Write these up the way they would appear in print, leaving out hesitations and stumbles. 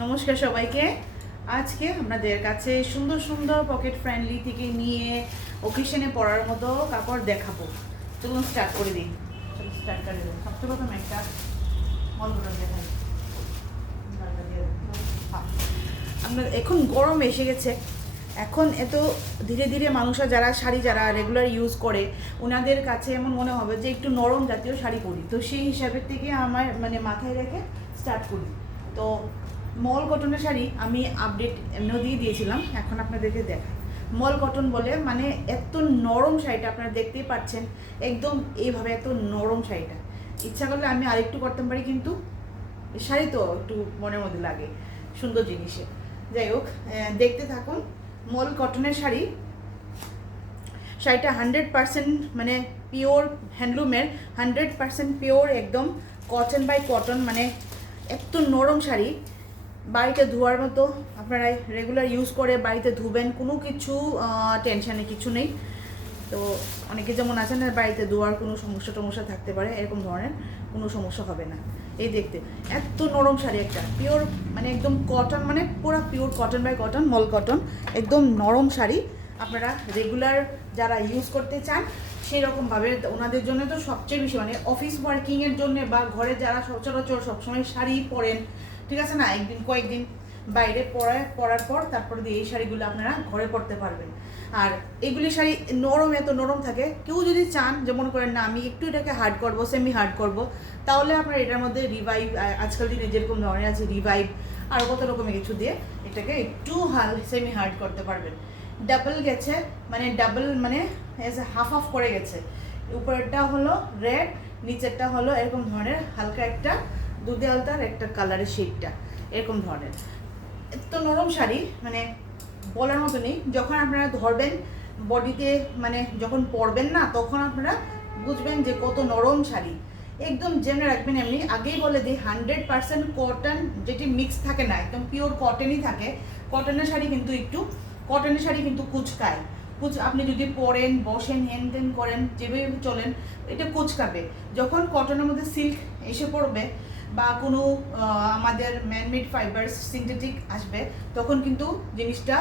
নমস্কার সবাইকে। আজকে আপনাদের কাছে সুন্দর সুন্দর পকেট ফ্রেন্ডলি থেকে নিয়ে ওকেশনে পরার মতো কাপড় দেখাবো। চলুন স্টার্ট করে দিই। চলুন স্টার্ট করে দিই। সবচেয়ে প্রথম একটা মলগুলো দেখাই। আপনার এখন গরম এসে গেছে, এখন এত ধীরে ধীরে মানুষরা যারা শাড়ি যারা রেগুলার ইউজ করে ওনাদের কাছে এমন মনে হবে যে একটু নরম জাতীয় শাড়ি পরি, তো সেই হিসাবের থেকে আমার মাথায় রেখে স্টার্ট করি। তো মল কটনের শাড়ি আমি আপডেট এমনিও দিয়ে দিয়েছিলাম, এখন আপনাদেরকে দেখাই। মল কটন বলে এত নরম শাড়িটা আপনারা দেখতেই পাচ্ছেন, একদম এইভাবে এত নরম শাড়িটা। ইচ্ছা করলে আমি আরেকটু করতে পারি, কিন্তু শাড়ি তো একটু মনের মধ্যে লাগে সুন্দর জিনিসে। যাই হোক, দেখতে থাকুন। মল কটনের শাড়িটা 100% পিওর হ্যান্ডলুমের, 100% পিওর একদম কটন বাই কটন, এত নরম শাড়ি। বাড়িতে ধোয়ার মতো, আপনারা রেগুলার ইউজ করে বাড়িতে ধুবেন, কোনো কিছু টেনশানে কিছু নেই। তো অনেকে যেমন আছেন না, বাড়িতে ধোয়ার কোনো সমস্যা থাকতে পারে, এরকম ধরনের কোনো সমস্যা হবে না। এই দেখতে এত নরম শাড়ি, একটা পিওর একদম কটন, পুরো পিওর কটন বাই কটন, মল কটন, একদম নরম শাড়ি। আপনারা রেগুলার যারা ইউজ করতে চান সেই রকমভাবে ওনাদের জন্য তো সবচেয়ে বেশি, অফিস ওয়ার্কিংয়ের জন্য বা ঘরে যারা সচরাচর সবসময় শাড়ি পরেন, ঠিক আছে না, কয়েকদিন বাইরে পরার পর তারপরে দিয়ে এই শাড়িগুলো আপনারা ঘরে পরতে পারবেন। আর এগুলি শাড়ি নরম, এত নরম থাকে। কেউ যদি চান যে মনে করেন না আমি একটু এটাকে হার্ড করবো, সেমি হার্ড করবো, তাহলে আপনারা এটার মধ্যে রিভাইভ, আজকাল দিনে যেরকম ধরনের আছে রিভাইভ আর কত রকমের কিছু দিয়ে এটাকে একটু সেমি হার্ড করতে পারবেন। ডাবল গেছে, ডাবল হাফ হাফ করে গেছে। উপরেরটা হলো রেড, নিচেরটা হলো এরকম ধরনের হালকা একটা দুধে আলতার একটা কালারের শেডটা, এরকম ধরনের। এত নরম শাড়ি বলার মতো নেই। যখন আপনারা ধরবেন বডিতে, যখন পরবেন না, তখন আপনারা বুঝবেন যে কত নরম শাড়ি। একদম জেনে রাখবেন। এমনি আগেই বলে দিই, 100% কটন, যেটি মিক্স থাকে না, একদম পিওর কটনই থাকে। কটনের শাড়ি কিন্তু কুচকায়। আপনি যদি পরেন, বসেন, হেন তেন করেন, যেভাবে চলেন, এটা কুচকাবে। যখন কটনের মধ্যে সিল্ক এসে পড়বে বা কোনো আমাদের ম্যানমেড ফাইবার্স সিনথেটিক আসবে, তখন কিন্তু জিনিসটা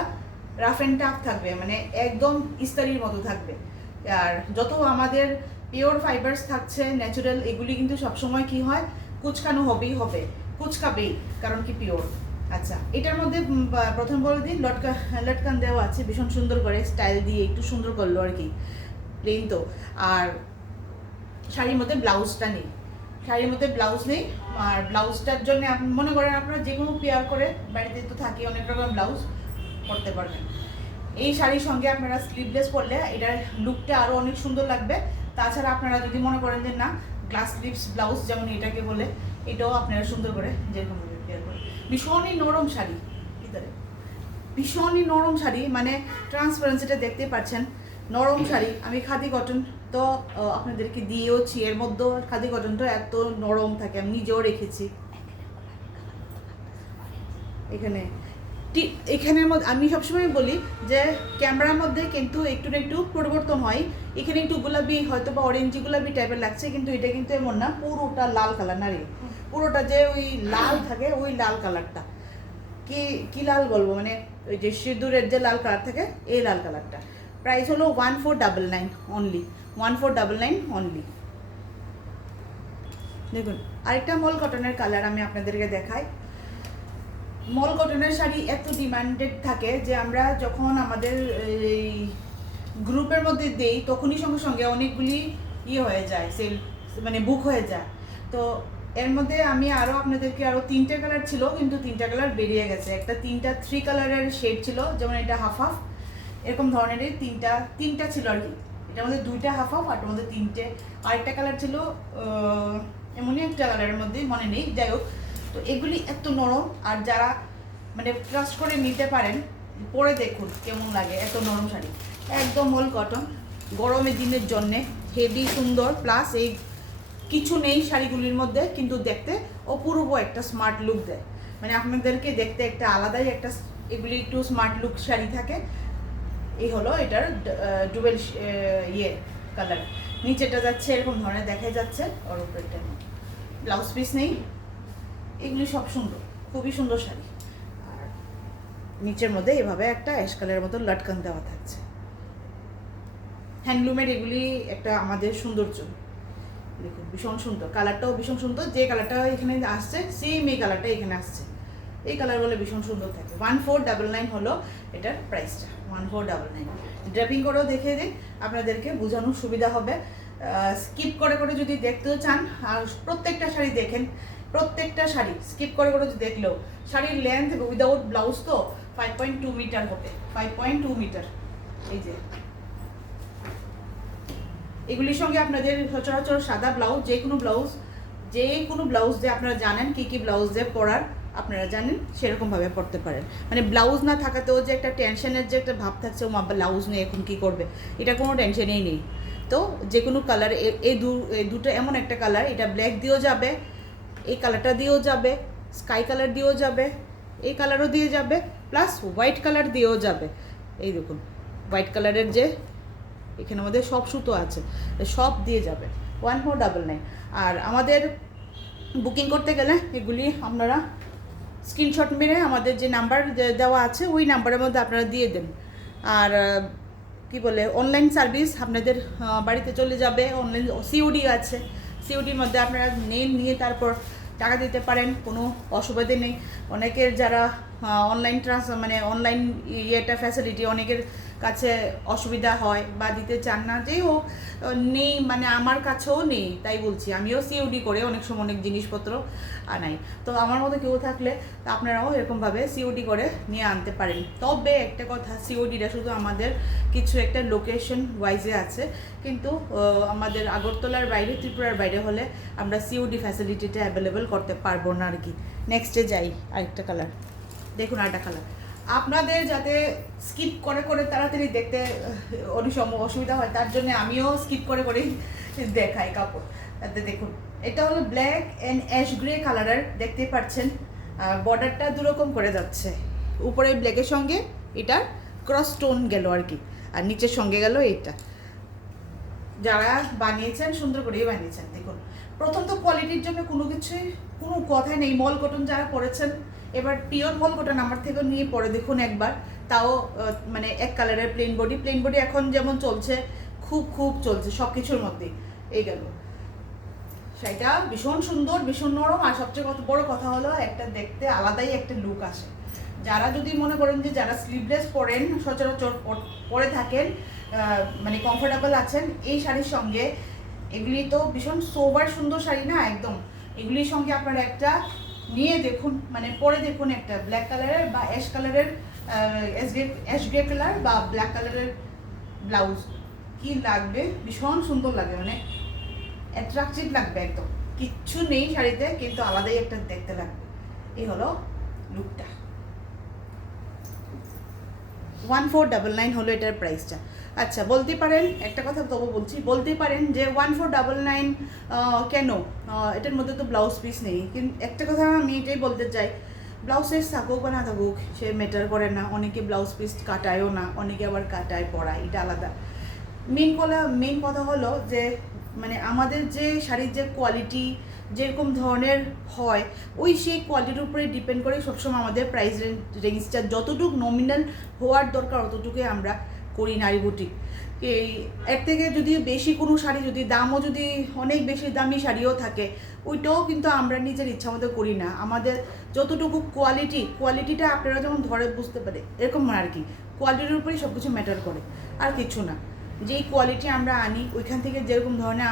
রাফ অ্যান্ড টাফ থাকবে, একদম ইস্তারির মতো থাকবে। আর যত আমাদের পিওর ফাইবার্স থাকছে ন্যাচারাল, এগুলি কিন্তু সবসময় কি হয়, কুচকানো হবে, কুচকাবেই, কারণ কি পিওর। আচ্ছা, এটার মধ্যে প্রথম বলে দিই, লটকান দেওয়া আছে, ভীষণ সুন্দর করে স্টাইল দিয়ে একটু সুন্দর করলো আর কি, প্লেন তো। আর শাড়ির মধ্যে ব্লাউজটা নেই, ব্লাউজ নেই। আর ব্লাউজটার জন্য আপনি মনে করেন আপনারা যে কোনো পেয়ার করে, বাড়িতে তো থাকি অনেক রকম ব্লাউজ, করতে পারবেন। এই শাড়ির সঙ্গে আপনারা স্লিভলেস পরলে এটার লুকটা আরও অনেক সুন্দর লাগবে। তাছাড়া আপনারা যদি মনে করেন যে না, গ্লাস স্লিভস ব্লাউজ যেমন এটাকে বলে, এটাও আপনারা সুন্দর করে যেরকম পেয়ার করে। ভীষণই নরম শাড়ি, ভিতরে ভীষণই নরম শাড়ি, ট্রান্সপারেন্সিটা দেখতে পাচ্ছেন, নরম শাড়ি। আমি খাদি কটন তো আপনাদেরকে দিয়েওছি, এর মধ্যে খাদি কটনটা এত নরম থাকে, আমি নিজেও রেখেছি। এখানের মধ্যে আমি সবসময় বলি যে ক্যামেরার মধ্যে কিন্তু একটু না একটু পরিবর্তন হয়। এখানে একটু গোলাপি, হয়তো বা অরেঞ্জি গোলাপি টাইপের লাগছে, কিন্তু এটা কিন্তু এমন না, পুরোটা লাল কালার না রে, পুরোটা যে ওই লাল থাকে, ওই লাল কালারটা কি লাল বলবো, ওই যে সিঁদুরের যে লাল কালার থাকে, এই লাল কালারটা। প্রাইস হলো 1499 অনলি, 1499 অনলি। দেখুন, আরেকটা মল কটনের কালার আমি আপনাদেরকে দেখাই। মল কটনের শাড়ি এত ডিমান্ডেড থাকে যে আমরা যখন আমাদের এই গ্রুপের মধ্যে দেই, তখনই সঙ্গে সঙ্গে অনেকগুলি হয়ে যায়, সেল বুক হয়ে যায়। তো এর মধ্যে আমি আপনাদেরকে আরও 3টে কালার ছিল, কিন্তু 3টা কালার বেরিয়ে গেছে। একটা 3 কালারের শেড ছিল, যেমন এটা হাফ হাফ, এরকম ধরনেরই তিনটা ছিল আর কি। এটার মধ্যে 2টা হাফ হাফ, আর এটার মধ্যে 3টে। আরেকটা কালার ছিল এমনই একটা কালারের মধ্যে, মনে নেই, যাই হোক। তো এগুলি এত নরম, আর যারা ট্রাস্ট করে নিতে পারেন, পরে দেখুন কেমন লাগে। এত নরম শাড়ি, একদম মল কটন, গরমের দিনের জন্যে হেভি সুন্দর। প্লাস এই কিছু নেই শাড়িগুলির মধ্যে, কিন্তু দেখতে অপূর্ব একটা স্মার্ট লুক দেয়। আপনাদেরকে দেখতে একটা আলাদাই একটা, এগুলি একটু স্মার্ট লুক শাড়ি থাকে। এই হলো এটার ডুবেল কালার। নিচেটা যাচ্ছে এরকম ধরনের দেখা যাচ্ছে, ওর উপরেটা ব্লাউজ পিস নেই, এগুলি সব সুন্দর, খুবই সুন্দর শাড়ি। আর নিচের মধ্যে এভাবে একটা অ্যাশ কালারের মতো লটকান দেওয়া থাকছে। হ্যান্ডলুমের এগুলি একটা আমাদের সৌন্দর্য। দেখুন ভীষণ সুন্দর, কালারটাও ভীষণ সুন্দর। যে কালারটা এখানে আসছে সেম এই কালারটা এখানে আসছে। এই কালারগুলো ভীষণ সুন্দর থাকে। 1499 হলো এটার প্রাইসটা, 1499। ড্রেপিং করেও দেখিয়ে দিই, আপনাদেরকে বোঝানোর সুবিধা হবে। স্কিপ করে করে যদি দেখতেও চান, আর প্রত্যেকটা শাড়ি দেখেন, প্রত্যেকটা শাড়ি স্কিপ করে করে দেখলেও শাড়ির লেন্থ উইদাউট ব্লাউজ তো 5.2 মিটার হবে, 5.2 মিটার। এই যে এগুলির সঙ্গে আপনাদের সচরাচর সাদা ব্লাউজ, যে কোনো ব্লাউজ যে আপনারা জানেন কী কী ব্লাউজ যে পরার আপনারা জানেন, সেরকমভাবে পড়তে পারেন। মানে ব্লাউজ না থাকাতেও যে একটা টেনশনের যে একটা ভাব থাকছে, ও মা ব্লাউজ নেই এখন কী করবে, এটা কোনো টেনশনেই নেই। তো যে কোনো কালার, এই দুটো এমন একটা কালার, এটা ব্ল্যাক দিয়েও যাবে, এই কালারটা দিয়েও যাবে, স্কাই কালার দিয়েও যাবে, এই কালারও দিয়ে যাবে, প্লাস হোয়াইট কালার দিয়েও যাবে। এই দেখুন হোয়াইট কালারের যে এখানে আমাদের সব সুতো আছে, সব দিয়ে যাবে 1499। আর আমাদের বুকিং করতে গেলে এগুলি আপনারা স্ক্রিনশট মেরে আমাদের যে নাম্বার দেওয়া আছে ওই নাম্বারের মধ্যে আপনারা দিয়ে দেন। আর কি বলে, অনলাইন সার্ভিস আপনাদের বাড়িতে চলে যাবে। অনলাইন সিওডি আছে, সিওডির মধ্যে আপনারা নিয়ে তারপর টাকা দিতে পারেন, কোনো অসুবিধে নেই। অনেকের যারা অনলাইন মানে অনলাইন ইয়েটা ফ্যাসিলিটি অনেকের কাছে অসুবিধা হয় বা দিতে চান না, যেই হোক নেই, মানে আমার কাছেও নেই, তাই বলছি আমিও সিওডি করে অনেক সময় অনেক জিনিসপত্র আনাই। তো আমার মতো কেউ থাকলে আপনারাও এরকমভাবে সিওডি করে নিয়ে আনতে পারেন। তবে একটা কথা, সিওডিটা শুধু আমাদের কিছু একটা লোকেশন ওয়াইজে আছে, কিন্তু আমাদের আগরতলার বাইরে, ত্রিপুরার বাইরে হলে আমরা সিওডি ফ্যাসিলিটিটা অ্যাভেলেবেল করতে পারবো না আর কি। নেক্সটে যাই, আরেকটা কালার দেখুন, আরেকটা কালার। আপনাদের যাতে স্কিপ করে করে তাড়াতাড়ি দেখতে অনেক সময় অসুবিধা হয়, তার জন্য আমিও স্কিপ করে করেই দেখাই কাপড়। তাতে দেখুন এটা হলো ব্ল্যাক অ্যান্ড অ্যাশ গ্রে কালারের, দেখতে পাচ্ছেন বর্ডারটা দুরকম করে যাচ্ছে। উপরে ব্ল্যাকের সঙ্গে এটার ক্রস স্টোন গেল আর কি, আর নিচের সঙ্গে গেল এটা। যারা বানিয়েছেন সুন্দর করেই বানিয়েছেন। দেখুন প্রথম তো কোয়ালিটির জন্য কোনো কথাই নেই। মল কটন যারা পরেছেন, এবার পিওর মল কটন আমার থেকেও নিয়ে পরে দেখুন একবার, তাও মানে এক কালারের প্লেন বডি এখন যেমন চলছে, খুব চলছে সব কিছুর মধ্যেই। এই গেল সেটা ভীষণ সুন্দর, ভীষণ নরম, আর সবচেয়ে বড় কথা হলো একটা দেখতে আলাদাই একটা লুক আসে। যারা যদি মনে করেন যে যারা স্লিভলেস পরেন, সচরাচর পরে থাকেন, মানে কমফোর্টেবল আছেন এই শাড়ির সঙ্গে, এগুলি তো ভীষণ সোবার সুন্দর শাড়ি না একদম, এগুলির সঙ্গে আপনারা একটা নিয়ে দেখুন, মানে পরে দেখুন একটা ব্ল্যাক কালারের বা অ্যাশ কালারের, অ্যাশ গ্রে কালার বা ব্ল্যাক কালারের ব্লাউজ, কি লাগবে, ভীষণ সুন্দর লাগবে, মানে অ্যাট্রাকটিভ লাগবে একদম। কিচ্ছু নেই শাড়িতে, কিন্তু আলাদাই একটা দেখতে লাগবে। এই হলো লুকটা। 1499 হলো এটার প্রাইসটা। আচ্ছা বলতে পারেন, একটা কথা তবু বলতে পারেন যে 1499 কেন, এটার মধ্যে তো ব্লাউজ পিস নেই। কিন্তু একটা কথা আমি এটাই বলতে চাই, ব্লাউজ পিস থাকুক বা না থাকুক সে ম্যাটার করে না। অনেকে ব্লাউজ পিস কাটায়ও না, অনেকে আবার কাটায় পরায়, এটা আলাদা। মেন কথা হলো যে মানে আমাদের যে শাড়ির যে কোয়ালিটি যেরকম ধরনের হয়, সেই কোয়ালিটির উপরে ডিপেন্ড করে সবসময় আমাদের প্রাইস রেঞ্জটা যতটুকু নমিনাল হওয়ার দরকার অতটুকুই আমরা করি নারী বুটিক। এর থেকে যদি বেশি কোনো শাড়ি, যদি দামও যদি অনেক বেশি দামি শাড়িও থাকে, ওইটাও কিন্তু আমরা নিজের ইচ্ছা মতো করি না। আমাদের যতটুকু কোয়ালিটিটা আপনারা যেমন ধরে বুঝতে পারে, এরকম আর কি, কোয়ালিটির উপরেই সব কিছু ম্যাটার করে, আর কিছু না। যেই কোয়ালিটি আমরা আনি ওইখান থেকে যেরকম ধরনের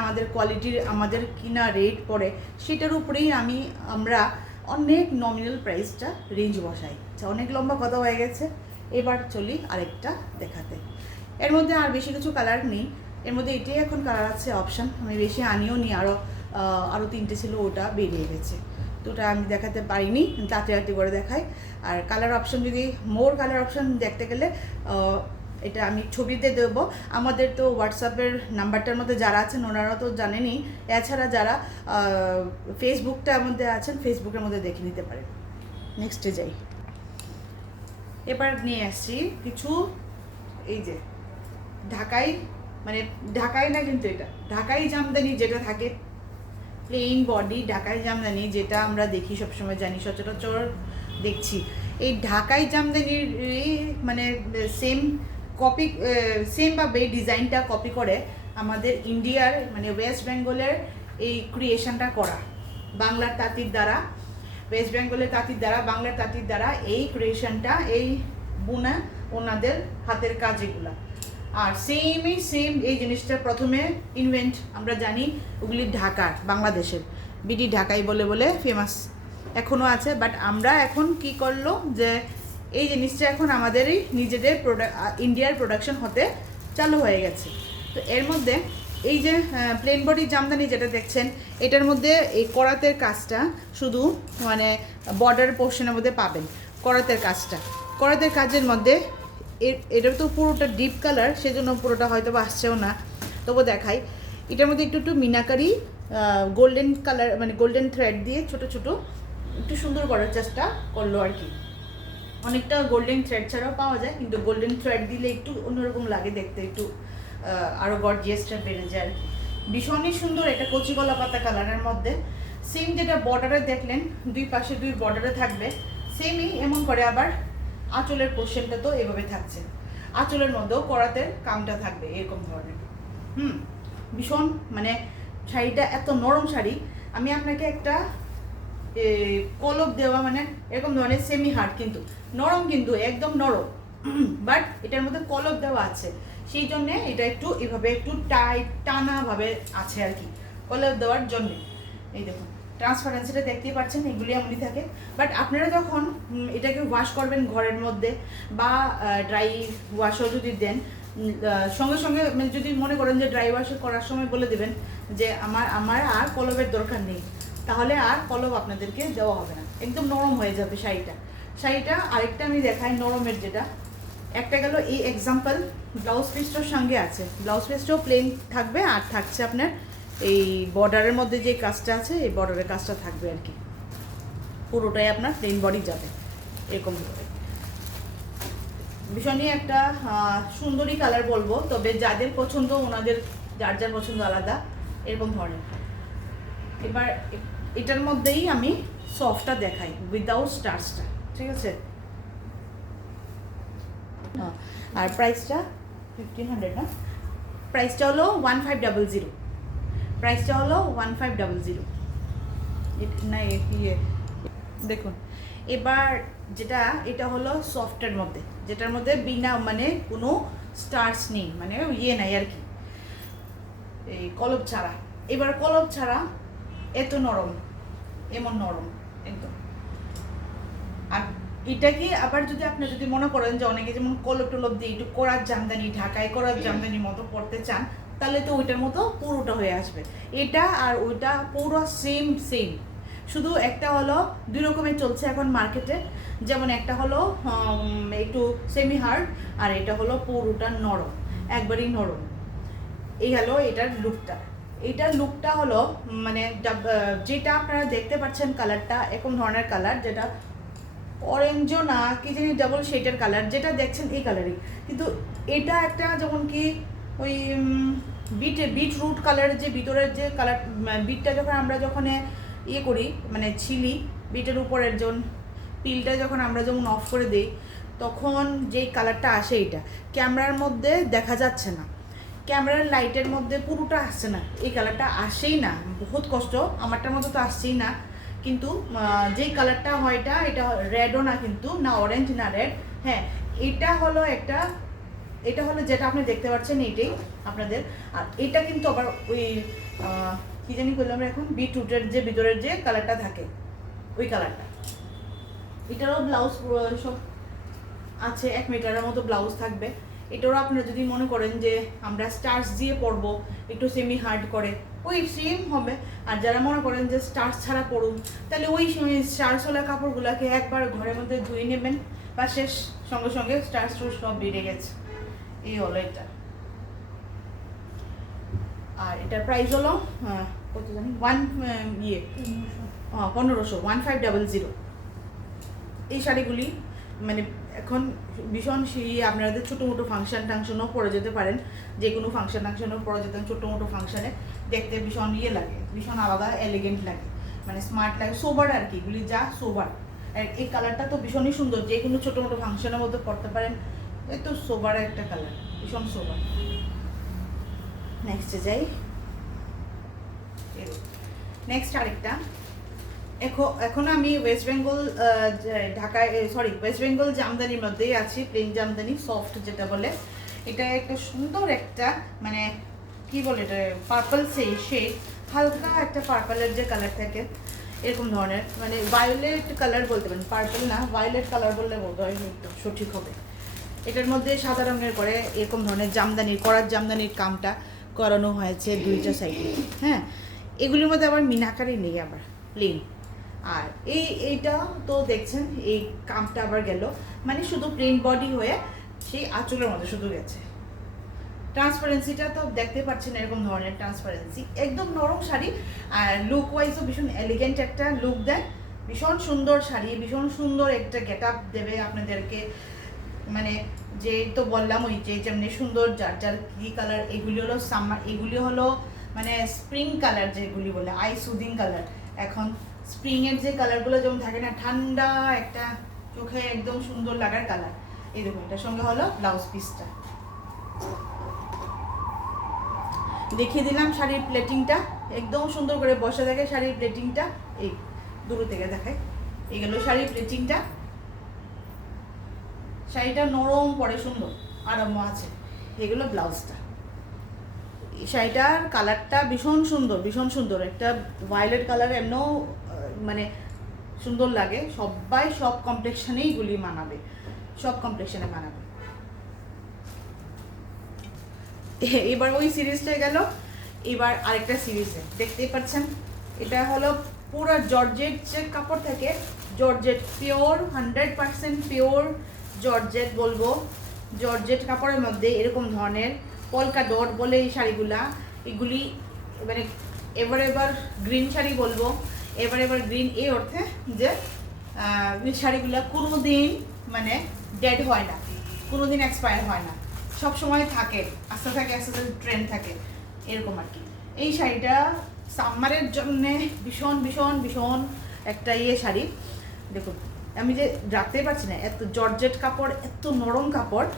আমাদের কিনা রেট পড়ে, সেটার উপরেই আমরা অনেক নমিনাল প্রাইসটা রেঞ্জ বসাই। আচ্ছা অনেক লম্বা কথা হয়ে গেছে, এবার চলি আরেকটা দেখাতে। এর মধ্যে আর বেশি কিছু কালার নেই, এর মধ্যে এটাই এখন কালার আছে অপশান, আমি বেশি আনিও নি, আরও 3টে ছিল, ওটা বেরিয়ে গেছে, তো ওটা আমি দেখাতে পারিনি, তাড়াতাড়ি করে দেখাই। আর কালার অপশান, যদি মোর কালার অপশান দেখতে গেলে এটা আমি ছবিতে দেবো। আমাদের তো হোয়াটসঅ্যাপের নাম্বারটার মধ্যে যারা আছেন ওনারা তো জানেনই, এছাড়া যারা ফেসবুকটার মধ্যে আছেন ফেসবুকের মধ্যে দেখে নিতে পারেন। নেক্সটে যাই, এবার নিয়ে আসছি কিছু, এই যে ঢাকাই, মানে ঢাকাই না কিন্তু এটা ঢাকাই জামদানি যেটা থাকে প্লেন বডি ঢাকাই জামদানি, যেটা আমরা দেখি সবসময়, জানি সচরাচর দেখছি, এই ঢাকাই জামদানির মানে সেমভাবে ডিজাইনটা কপি করে আমাদের ইন্ডিয়ার মানে ওয়েস্ট বেঙ্গলের এই ক্রিয়েশনটা করা, বাংলার তাঁতির দ্বারা, ওয়েস্ট বেঙ্গলের তাঁতির দ্বারা, বাংলার তাঁতির দ্বারা এই ক্রিয়েশনটা, এই বুনা ওনাদের হাতের কাজ এগুলা। আর সেম এই জিনিসটা প্রথমে ইনভেন্ট আমরা জানি ওগুলি ঢাকার, বাংলাদেশের বিডি ঢাকাই বলে বলে ফেমাস এখনও আছে। বাট আমরা এখন কি করলো যে এই জিনিসটা এখন আমাদেরই নিজেদের ইন্ডিয়ার প্রোডাকশন হতে চালু হয়ে গেছে। তো এর মধ্যে এই যে প্লেন বডি জামদানি যেটা দেখছেন, এটার মধ্যে এই করাতের কাজটা শুধু মানে বর্ডার পোর্শনের মধ্যে পাবেন। করাতের কাজের মধ্যে এটা তো পুরোটা ডিপ কালার, সেজন্য পুরোটা হয়তো বা আসছেও না, তবু দেখাই। এটার মধ্যে একটু মিনাকারি গোল্ডেন কালার মানে গোল্ডেন থ্রেড দিয়ে ছোট ছোট একটু সুন্দর করার চেষ্টা করলো আর কি। অনেকটা গোল্ডেন থ্রেড ছাড়াও পাওয়া যায়, কিন্তু গোল্ডেন থ্রেড দিলে একটু অন্যরকম লাগে দেখতে, একটু আরও গর্জিয়াসটা বেড়ে যায় আর কি। ভীষণই সুন্দর, এটা কচি কলা পাতা কালারের মধ্যে। সেম যেটা বর্ডারে দেখলেন, দুই পাশে দুই বর্ডারে থাকবে, সেমই এমন করে আবার আঁচলের পোর্শনটা তো এভাবে থাকছে, আঁচলের মধ্যেও করাতে কামটা থাকবে এরকম ধরনের। ভীষণ মানে শাড়িটা এত নরম শাড়ি, আমি আপনাকে একটা কলপ দেওয়া মানে এরকম ধরনের সেমি হার্ড, কিন্তু নরম, কিন্তু একদম নরম, বাট এটার মধ্যে কলপ দেওয়া আছে, সেই জন্যে এটা একটু এভাবে একটু টানাভাবে আছে আর কি, কলপ দেওয়ার জন্যে। এই দেখুন ট্রান্সপারেন্সিটা দেখতেই পাচ্ছেন, এগুলি এমনি থাকে। বাট আপনারা যখন এটাকে ওয়াশ করবেন ঘরের মধ্যে বা ড্রাই ওয়াশও যদি দেন, সঙ্গে সঙ্গে মানে যদি মনে করেন যে ড্রাই ওয়াশ করার সময় বলে দেবেন যে আমার আর কলবের দরকার নেই, তাহলে আর কলব আপনাদেরকে দেওয়া হবে না, একদম নরম হয়ে যাবে শাড়িটা। আরেকটা আমি দেখাই নরমের, যেটা একটা গেল এই এক্সাম্পল, ব্লাউজ পিসটার সঙ্গে আছে, ব্লাউজ পিসটাও প্লেন থাকবে, আর থাকছে আপনার এই বর্ডারের মধ্যে যে কাজটা আছে, এই বর্ডারের কাজটা থাকবে আর কি, পুরোটাই আপনার প্লেন বডি যাবে এরকম করে। ভীষণই একটা সুন্দরী কালার বলবো, তবে যাদের পছন্দ ওনাদের যার পছন্দ আলাদা এরকম ধরনের। এবার এটার মধ্যেই আমি সফটটা দেখাই উইদাউট স্টার্চটা, ঠিক আছে। আর প্রাইসটা 1500 না, প্রাইসটা হলো 1500, প্রাইসটা হলো 1500 না। দেখুন এবার এটা হলো সফটের মধ্যে, যেটার মধ্যে বিনা মানে কোনো স্টার্চ নেই, মানে নাই আর কি, এই কলব ছাড়া। এবার কলব ছাড়া এত নরম, এমন নরম একদম। আর এটা কি আবার যদি আপনি যদি মনে করেন যে অনেকে যেমন কলব টলব দিয়ে একটু করার জামদানি, ঢাকায় করার জামদানির মতো পড়তে চান, তাহলে তো ওইটার মতো পুরোটা হয়ে আসবে। এটা আর ওইটা পুরো সেম, শুধু একটা হলো দুই রকমের চলছে এখন মার্কেটে, যেমন একটা হলো একটু সেমি হার্ড, আর এটা হলো পুরোটা নরম, একবারই নরম। এই হলো এটার লুকটা হলো মানে যেটা আপনারা দেখতে পাচ্ছেন কালারটা এরকম ধরনের কালার, যেটা অরেঞ্জও না কি জানি ডাবল শেডের কালার, যেটা দেখছেন এই কালারই, কিন্তু এটা একটা যেমন কি ওই বিটরুট কালার, যে ভিতরের যে কালার, বিটটা যখন ইয়ে করি মানে ছিলি, বিটের উপরের পিলটা যখন আমরা যেমন অফ করে দিই, তখন যেই কালারটা আসে, এটা ক্যামেরার মধ্যে দেখা যাচ্ছে না, ক্যামেরার লাইটের মধ্যে পুরোটা আসছে না, এই কালারটা আসেই না, বহুত কষ্ট, আমারটার মতো তো আসছেই না। কিন্তু যেই কালারটা হয় এটা রেডও না, কিন্তু না অরেঞ্জ না রেড, হ্যাঁ এটা হলো যেটা আপনি দেখতে পাচ্ছেন, এইটাই আপনাদের। আর এটা কিন্তু আবার ওই কি জানি বললাম এখন, বিটরুটের যে ভিতরের যে কালারটা থাকে, ওই কালারটা। এটারও ব্লাউজ সব আছে, 1 মিটারের মতো ব্লাউজ থাকবে। এটারও আপনারা যদি মনে করেন যে আমরা স্টার্চ দিয়ে পরবো একটু সেমি হার্ড করে, ওই সেম হবে। আর যারা মনে করেন যে স্টার্চ ছাড়া পরুন, তাহলে ওই স্টার্চওয়ালা কাপড়গুলোকে একবার ঘরের মধ্যে ধুয়ে নেবেন, বা শেষ, সঙ্গে সঙ্গে স্টার্চ সব বেড়ে গেছে। এই হলো এটা। আর এটার প্রাইস হলো কত জানি 1500। এই শাড়িগুলি মানে এখন ভীষণ আপনাদের ছোটো মোটো ফাংশনও পরে যেতে পারেন, যে কোনো ফাংশনও পরে যেতেন ছোটো মোটো ফাংশানে, দেখতে ভীষণ ইয়ে লাগে, ভীষণ আলাদা এলিগেন্ট লাগে, মানে স্মার্ট লাগে, সোবার আর কি, এগুলি যা সোবার। আর এই কালারটা তো ভীষণই সুন্দর, যে কোনো ছোটো মোটো ফাংশনের মধ্যে পড়তে পারেন, এই তো সোবার একটা কালার, ভীষণ সোবার। নেক্সটে যাই, নেক্সট আরেকটা। এখন আমি ওয়েস্ট বেঙ্গল ঢাকায়, সরি ওয়েস্ট বেঙ্গল জামদানির মধ্যেই আছি, প্লেন জামদানি সফট যেটা বলে। এটা একটা সুন্দর একটা মানে কি বলে এটা, পার্পল সেই শেড, হালকা একটা পার্পলের যে কালার থাকে এরকম ধরনের, মানে ভায়োলেট কালার বলতে পারেন, পার্পল না ভায়োলেট কালার বললে বলতে হয় সঠিক হবে। এটার মধ্যে সাদা রঙের করে এরকম ধরনের জামদানির, করার জামদানির কামটা করানো হয়েছে দুইটা সাইডে। হ্যাঁ, এগুলির মধ্যে আবার মিনাকারি নেই, আবার প্লেন। আর এইটা তো দেখছেন, এই কামটা আবার গেল, মানে শুধু প্লেন বডি হয়ে সেই আঁচলের মধ্যে শুধু গেছে। ট্রান্সপারেন্সিটা তো দেখতে পাচ্ছেন, এরকম ধরনের ট্রান্সপারেন্সি, একদম নরম শাড়ি। আর লুক ওয়াইজও ভীষণ এলিগেন্ট একটা লুক দেয়, ভীষণ সুন্দর শাড়ি, ভীষণ সুন্দর একটা গেট আপ দেবে আপনাদেরকে। মানে যে তো বললাম ওই যে যেমনি সুন্দর যার যার কী কালার, এগুলি হলো সামার, এগুলি হলো মানে স্প্রিং কালার যেগুলি বলে, আই সুদিং কালার। এখন স্প্রিংয়ের যে কালারগুলো যেমন থাকে না, ঠান্ডা একটা চোখে একদম সুন্দর লাগার কালার, এই দেখুন এটার সঙ্গে হলো ব্লাউজ পিসটা। দেখিয়ে দিলাম শাড়ির প্লেটিংটা, একদম সুন্দর করে বসে থাকে শাড়ির প্লেটিংটা, এই দূর থেকে দেখায়, এইগুলো শাড়ির প্লেটিংটা। শাড়িটা নরম পরে সুন্দর আরাম আছে। এগুলো ব্লাউজটা, এই শাড়িটার কালারটা ভীষণ সুন্দর, ভীষণ সুন্দর একটা ভায়োলেট কালার, এমনও মানে সুন্দর লাগে। সবাই সব কমপ্লেক্সনেই এগুলি মানাবে, সব কমপ্লেক্সনে মানাবে। এবার ওই সিরিজটা গেল, এবার আরেকটা সিরিজে দেখতেই পাচ্ছেন, এটা হলো পুরো জর্জেট যে কাপড় থাকে, জর্জেট পিওর 100% পিওর জর্জেট বলবো। জর্জেট কাপড়ের মধ্যে এরকম ধরনের পলকা ডট বলে এই শাড়িগুলা, এগুলি মানে এবার গ্রিন শাড়ি বলবো। এবার গ্রিন এই অর্থে যে শাড়িগুলা কোনো দিন মানে ডেড হয় না, কোনো দিন এক্সপায়ার হয় না, সব সময় থাকে, আস্তে থাকে আস্তে আস্তে ট্রেন্ড থাকে, এরকম আর কি। এই শাড়িটা সামারের জন্যে ভীষণ ভীষণ ভীষণ একটা শাড়ি। দেখুন আমি যে রাখতেই পারছি না, এত জর্জেট কাপড়, এত নরম কাপড়।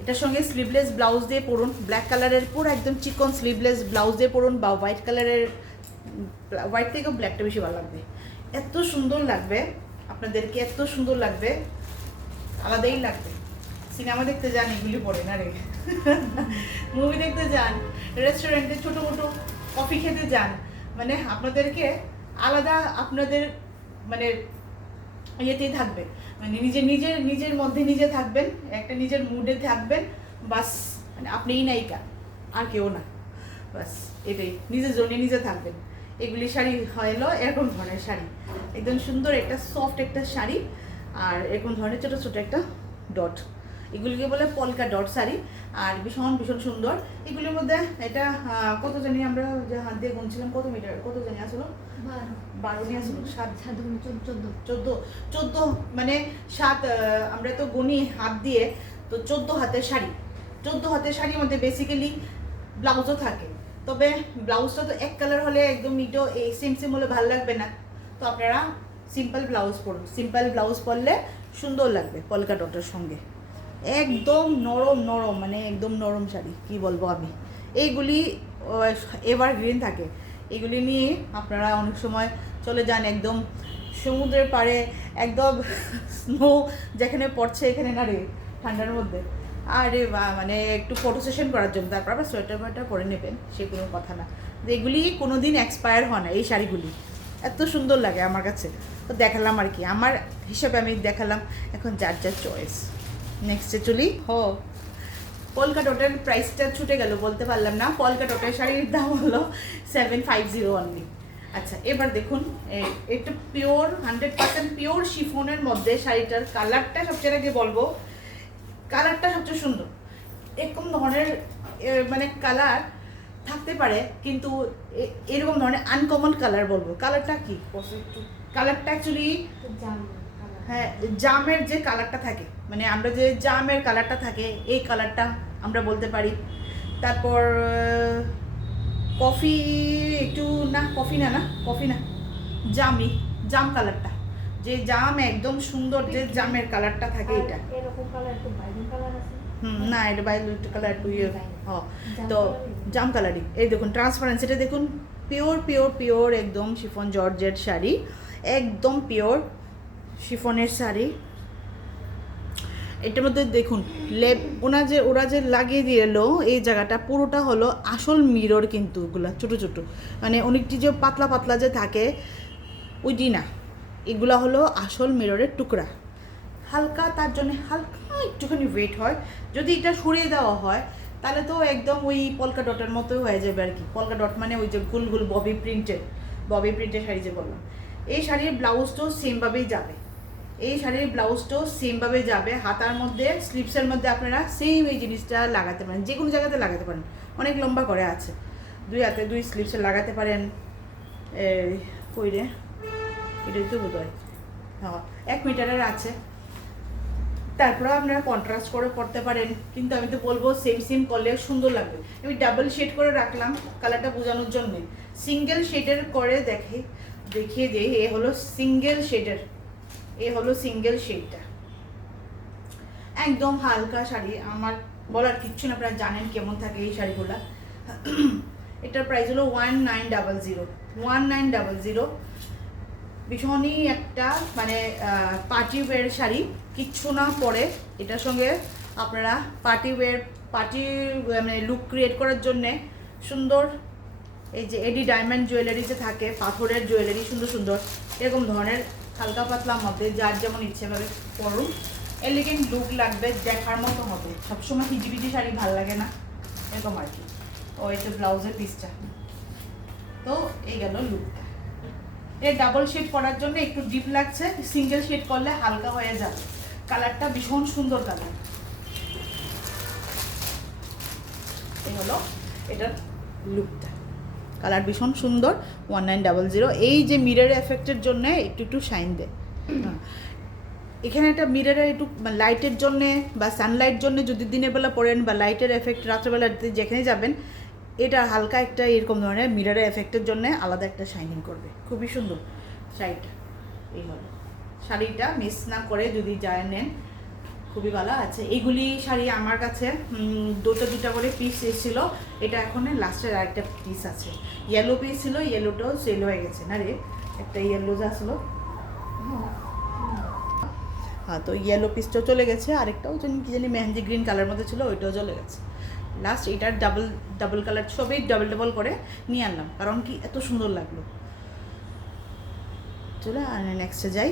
এটার সঙ্গে স্লিভলেস ব্লাউজ দিয়ে পরুন, ব্ল্যাক কালারের পুরো একদম চিকন স্লিভলেস ব্লাউজ দিয়ে পরুন, বা হোয়াইট কালারের, হোয়াইট থেকেও ব্ল্যাকটা বেশি ভালো লাগবে, এত সুন্দর লাগবে আপনাদেরকে, এত সুন্দর লাগবে, আলাদাই লাগবে। সিনেমা দেখতে যান এগুলি পরে না রে, মুভি দেখতে যান, রেস্টুরেন্টে ছোটো মোটো কফি খেতে যান, মানে আপনাদেরকে আলাদা আপনাদের মানে ইয়েতেই থাকবে, মানে নিজের মধ্যে নিজে থাকবেন, একটা নিজের মুডে থাকবেন, বাস মানে আপনিই নায়িকা আর কেউ না, বাস এটাই, নিজের জন্য নিজে থাকবেন। এগুলি শাড়ি হলো এরকম ধরনের শাড়ি, একদম সুন্দর একটা সফট একটা শাড়ি, আর এরকম ধরনের ছোটো ছোটো একটা ডট, এগুলিকে বলে পলকা ডট শাড়ি, আর ভীষণ ভীষণ সুন্দর। এগুলির মধ্যে এটা কত জানি, আমরা যে হাত দিয়ে গুনছিলাম কত মিটার, কত জানি আসলো 12 নিয়ে আসলো, 14 মানে 7, আমরা তো গুনি হাত দিয়ে, তো 14 হাতের শাড়ি। 14 হাতের শাড়ির মধ্যে বেসিক্যালি ব্লাউজও থাকে, তবে ব্লাউজটা তো এক কালার হলে একদম মিটো এই সেম হলে ভালো লাগবে না, তো আপনারা সিম্পল ব্লাউজ পরুন, সিম্পল ব্লাউজ পরলে সুন্দর লাগবে পলকা ডটের সঙ্গে, একদম নরম নরম, মানে একদম নরম শাড়ি, কি বলবো আমি। এইগুলি এভারগ্রিন থাকে, এগুলি নিয়ে আপনারা অনেক সময় চলে যান একদম সমুদ্রের পাড়ে, একদম স্নো যেখানে পড়ছে এখানে না রে ঠান্ডার মধ্যে, আরে মানে একটু ফটো সেশন করার জন্য, তারপর আবার সোয়েটার পরে নেবেন, সে কোনো কথা না। এগুলি কোনো দিন এক্সপায়ার হয় না, এই শাড়িগুলি এত সুন্দর লাগে আমার কাছে, তো দেখালাম আর কি, আমার হিসাবে আমি দেখালাম, এখন যার যার চয়েস। নেক্সটে চলি। পলকা ডটের প্রাইসটা ছুটে গেল, বলতে পারলাম না। পলকা ডটের শাড়ির দাম হলো 750 অনলি। আচ্ছা এবার দেখুন, একটা পিওর 100% পিওর শিফনের মধ্যে শাড়িটার কালারটা সবচেয়ে আগে বলবো, কালারটা সবচেয়ে সুন্দর। এরকম ধরনের মানে কালার থাকতে পারে, কিন্তু এরকম ধরনের আনকমন কালার বলবো। কালারটা কি, কালারটা অ্যাকচুয়ালি হ্যাঁ জামের যে কালারটা থাকে, মানে আমরা যে জামের কালারটা থাকে এই কালারটা আমরা বলতে পারি। তারপর কফি একটু না, কফি না, কফি না, জামি, জাম কালারটা, যে জাম একদম সুন্দর যে জামের কালারটা থাকে এটা। এরকম কালার একটু বাইগন কালার আছে। না, এটা ভায়োলেট কালার একটু ইয়ে। তো জাম কালারই। এই দেখুন ট্রান্সপারেন্সিটা দেখুন, পিওর পিওর পিওর একদম শিফন জর্জেট শাড়ি, একদম পিওর শিফনের শাড়ি। এটার মধ্যে দেখুন ওরা যে লাগিয়ে দিলো এই জায়গাটা পুরোটা হলো আসল মিরর, কিন্তু ওগুলা ছোটো ছোটো, মানে অনেকটি যে পাতলা পাতলা যে থাকে ওইটি না, এগুলা হলো আসল মিররের টুকরা। হালকা, তার জন্য হালকা একটুখানি ওয়েট হয়। যদি এটা সরিয়ে দেওয়া হয় তাহলে তো একদম ওই পলকা ডটের মতোই হয়ে যাবে আর কি। পলকা ডট মানে ওই যে গুল গুল ববি প্রিন্টের শাড়ি যে বললাম। এই শাড়ির ব্লাউজটাও সেমভাবেই যাবে, এই শাড়ির ব্লাউজটাও সেমভাবে যাবে। হাতার মধ্যে স্লিপসের মধ্যে আপনারা সেম এই জিনিসটা লাগাতে পারেন, যে কোনো জায়গাতে লাগাতে পারেন। অনেক লম্বা করে আছে, 2 হাতে 2 স্লিপসে লাগাতে পারেন। কইরে এটাই তো বোধ হয়, হ্যাঁ 1 মিটারের আছে। তারপরে আপনারা কন্ট্রাস্ট করে পড়তে পারেন, কিন্তু আমি তো বলবো সেম সেম করলে সুন্দর লাগবে। আমি ডাবল শেড করে রাখলাম কালারটা বোঝানোর জন্যে। সিঙ্গেল শেডের করে দেখিয়ে দিই। এ হলো সিঙ্গেল শেডের, সিঙ্গেল শেডটা একদম হালকা শাড়ি। আমার বলার কিচ্ছু না, আপনারা জানেন কেমন থাকে এই শাড়িগুলো। এটার প্রাইস হলো 1900। ভীষণই একটা মানে পার্টি ওয়্যার শাড়ি, কিচ্ছু না পরে এটার সঙ্গে আপনারা পার্টি মানে লুক ক্রিয়েট করার জন্যে সুন্দর এই যে এডি ডায়মন্ড জুয়েলারি যে থাকে, পাথরের জুয়েলারি সুন্দর সুন্দর এরকম ধরনের হালকা পাতলার মধ্যে যার যেমন ইচ্ছেভাবে পরুন, এলিগেন্ট লুক লাগবে, দেখার মতো হবে। সবসময় হিজিবিজি শাড়ি ভালো লাগে না, এরকম আর কি। ও এটা ব্লাউজের পিসটা, তো এই গেল লুকটা। এর ডাবল শেড করার জন্য একটু ডিপ লাগছে, সিঙ্গেল শেড করলে হালকা হয়ে যাবে। কালারটা ভীষণ সুন্দর কালার। এই হলো এটার লুকটা, কালার ভীষণ সুন্দর। 1900। এই যে মিরর এফেক্টের জন্য একটু শাইন দেয়। এখানে একটা মিররের একটু লাইটের জন্যে বা সানলাইট জন্য যদি দিনের বেলা পড়েন বা লাইটের এফেক্ট রাত্রেবেলা যেখানে যাবেন, এটা হালকা একটা এরকম ধরনের মিররের এফেক্টের জন্য আলাদা একটা শাইনিং করবে। খুবই সুন্দর শাড়িটা। এই হলো শাড়িটা, মিস না করে যদি যায় নেন খুবই ভালো আছে। এইগুলি শাড়ি আমার কাছে দুটা করে পিস এসেছিল, এটা এখন লাস্টের আরেকটা পিস আছে। ইয়েলো পিস ছিল, ইয়েলোটাও সেল হয়ে গেছে না রে, একটা ইয়েলো যা আসলো, হ্যাঁ তো ইয়েলো পিসটাও চলে গেছে, আরেকটাও কি জানি মেহেন্দি গ্রিন কালার মধ্যে ছিল, ওইটাও চলে গেছে। লাস্ট এটার ডাবল কালার সবই ডাবল করে নিয়ে আনলাম, কারণ কি এত সুন্দর লাগলো। চলো আর নেক্সটে যাই।